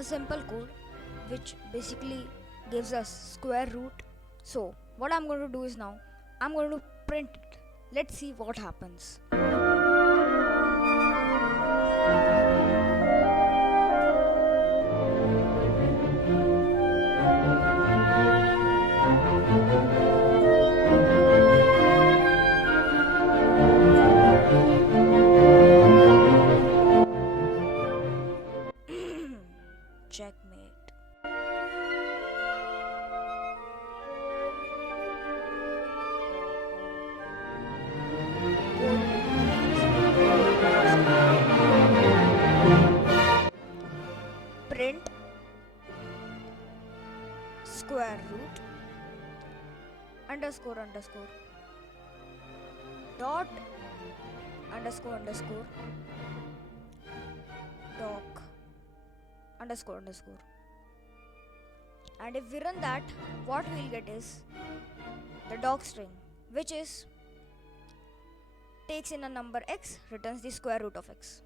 a simple code which basically gives us square root. So what I'm going to do is now I'm going to print it. Let's see what happens. Checkmate. Print square root underscore underscore dot underscore underscore doc underscore underscore, and if we run that, what we'll get is the docstring, which is takes in a number x, returns the square root of x.